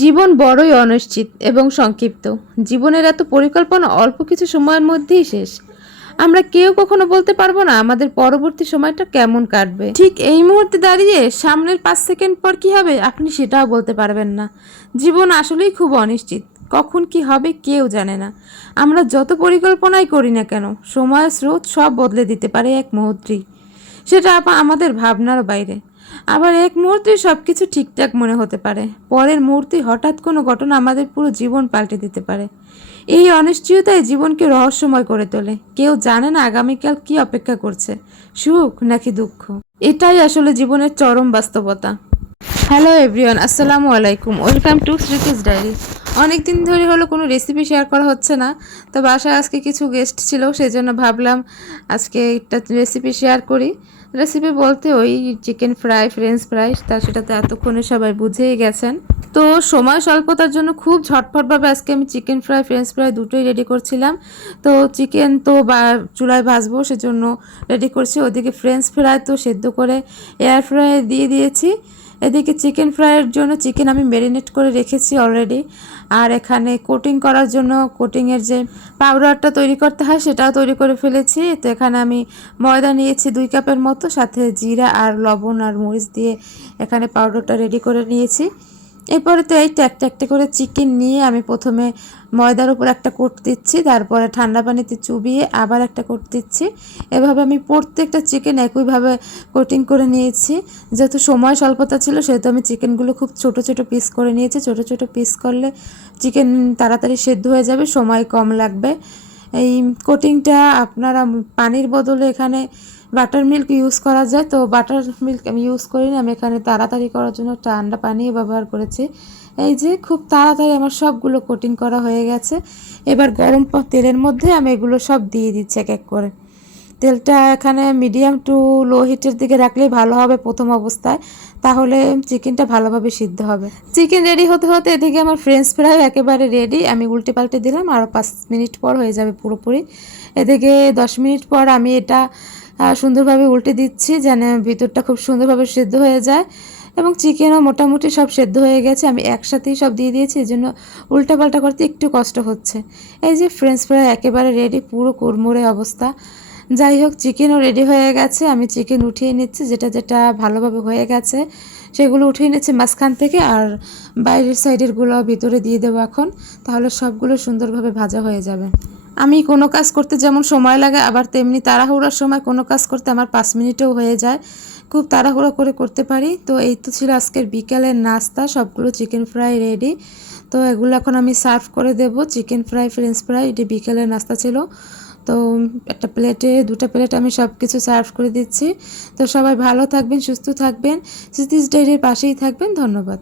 জীবন বড়ই অনিশ্চিত এবং সংক্ষিপ্ত। জীবনের এত পরিকল্পনা অল্প কিছু সময়ের মধ্যেই শেষ। আমরা কেউ কখনো বলতে পারবো না আমাদের পরবর্তী সময়টা কেমন কাটবে। ঠিক এই মুহূর্তে দাঁড়িয়ে সামনের 5 সেকেন্ড পর কি হবে আপনি সেটাও বলতে পারবেন না। জীবন আসলেই খুব অনিশ্চিত, কখন কি হবে কেউ জানে না। আমরা যত পরিকল্পনাই করি না কেন, সময়ের স্রোত সব বদলে দিতে পারে এক মুহূর্তেই। সেটা আমাদের ভাবনার বাইরে। আবার এক মুহূর্তে সব কিছু ঠিকঠাক মনে হতে পারে, পরের মুহূর্তে হঠাৎ কোনো ঘটনা আমাদের পুরো জীবন পাল্টে দিতে পারে। এই অনিশ্চয়তাই জীবনকে রহস্যময় করে তোলে। কেউ জানে না আগামীকাল কি অপেক্ষা করছে, সুখ নাকি দুঃখ। এটাই আসলে জীবনের চরম বাস্তবতা। হ্যালো এভরিওয়ান, আসসালামু আলাইকুম, ওয়েলকাম টু স্মৃতিস ডায়েরি। অনেকদিন ধরে হলো কোনো রেসিপি শেয়ার করা হচ্ছে না, তো বাসায় আজকে কিছু গেস্ট ছিল, সেজন্য ভাবলাম আজকে একটা রেসিপি শেয়ার করি। রেসিপি বলতে ওই চিকেন ফ্রাই, ফ্রেঞ্চ ফ্রাই, তা সেটা তো এতক্ষণে সবাই বুঝেই গেছেন। তো সময় স্বল্পতার জন্য খুব ঝটফটভাবে আজকে আমি চিকেন ফ্রাই, ফ্রেঞ্চ ফ্রাই দুটোই রেডি করছিলাম। তো চিকেন তো চুলায় ভাজবো, সেজন্য রেডি করছি। ওদিকে ফ্রেঞ্চ ফ্রাই তো সেদ্ধ করে এয়ার ফ্রাই দিয়ে দিয়েছি। এদিকে চিকেন ফ্রাইয়ের জন্য চিকেন আমি ম্যারিনেট করে রেখেছি অলরেডি। আর এখানে কোটিং করার জন্য কোটিংয়ের যে পাউডারটা তৈরি করতে হয় সেটাও তৈরি করে ফেলেছি। তো এখানে আমি ময়দা নিয়েছি 2 কাপের মতো, সাথে জিরা আর লবণ আর মরিচ দিয়ে এখানে পাউডারটা রেডি করে নিয়েছি। এরপরে তো এইটা একটা একটা করে চিকেন নিয়ে আমি প্রথমে ময়দার উপর একটা কোট দিচ্ছি, তারপরে ঠান্ডা পানিতে চুবিয়ে আবার একটা কোট দিচ্ছি। এভাবে আমি প্রত্যেকটা চিকেন একইভাবে কোটিং করে নিয়েছি। যেহেতু সময় স্বল্পতা ছিল সেহেতু আমি চিকেনগুলো খুব ছোট ছোট পিস করে নিয়েছি। ছোট ছোট পিস করলে চিকেন তাড়াতাড়ি সেদ্ধ হয়ে যাবে, সময় কম লাগবে। এই কোটিংটা আপনারা পানির বদলে এখানে বাটার মিল্ক ইউজ করা যায়, তো বাটার মিল্ক আমি ইউজ করিনি, আমি এখানে তাড়াতাড়ি করার জন্য ঠান্ডা পানি ব্যবহার করেছি। এই যে খুব তাড়াতাড়ি আমার সবগুলো কোটিং করা হয়ে গেছে। এবার গরম তেলের মধ্যে আমি এগুলো সব দিয়ে দিচ্ছি এক এক করে। তেলটা এখানে মিডিয়াম টু লো হিটের দিকে রাখলেই ভালো হবে প্রথম অবস্থায়, তাহলে চিকেনটা ভালোভাবে সিদ্ধ হবে। চিকেন রেডি হতে হতে এদিকে আমার ফ্রেঞ্চ ফ্রাই একেবারে রেডি। আমি উল্টে পাল্টে দিলাম, আরও 5 মিনিট পর হয়ে যাবে পুরোপুরি। এদিকে 10 মিনিট পর আমি এটা সুন্দরভাবে উল্টে দিচ্ছি যেন ভিতরটা খুব সুন্দরভাবে সিদ্ধ হয়ে যায়, এবং চিকেনও মোটামুটি সব সেদ্ধ হয়ে গেছে। আমি একসাথেই সব দিয়ে দিয়েছি, এই জন্য উল্টাপাল্টা করতে একটু কষ্ট হচ্ছে। এই যে ফ্রেঞ্চ ফ্রাই একেবারে রেডি, পুরো কুড়মুড়ে অবস্থা। যাই হোক, চিকেনও রেডি হয়ে গেছে। আমি চিকেন উঠিয়ে নিচ্ছি, যেটা যেটা ভালোভাবে হয়ে গেছে সেগুলো উঠিয়ে নিচ্ছি মাঝখান থেকে, আর বাইরের সাইডেরগুলো ভিতরে দিয়ে দেবো এখন, তাহলে সবগুলো সুন্দরভাবে ভাজা হয়ে যাবে। আমি কোনো কাজ করতে যেমন সময় লাগে, আবার তেমনি তাড়াহুড়োর সময় কোনো কাজ করতে আমার 5 মিনিটেও হয়ে যায়, খুব তাড়াহুড়ো করে করতে পারি। তো এই তো ছিল আজকের বিকেলের নাস্তা, সবগুলো চিকেন ফ্রাই রেডি। তো এগুলো এখন আমি সার্ভ করে দেব। চিকেন ফ্রাই, ফ্রেঞ্চ ফ্রাই, এটি বিকেলের নাস্তা ছিল। তো একটা প্লেটে 2টা প্লেট আমি সব কিছু সার্ভ করে দিচ্ছি। তো সবাই ভালো থাকবেন, সুস্থ থাকবেন, স্মৃতিস ডায়েরির পাশেই থাকবেন। ধন্যবাদ।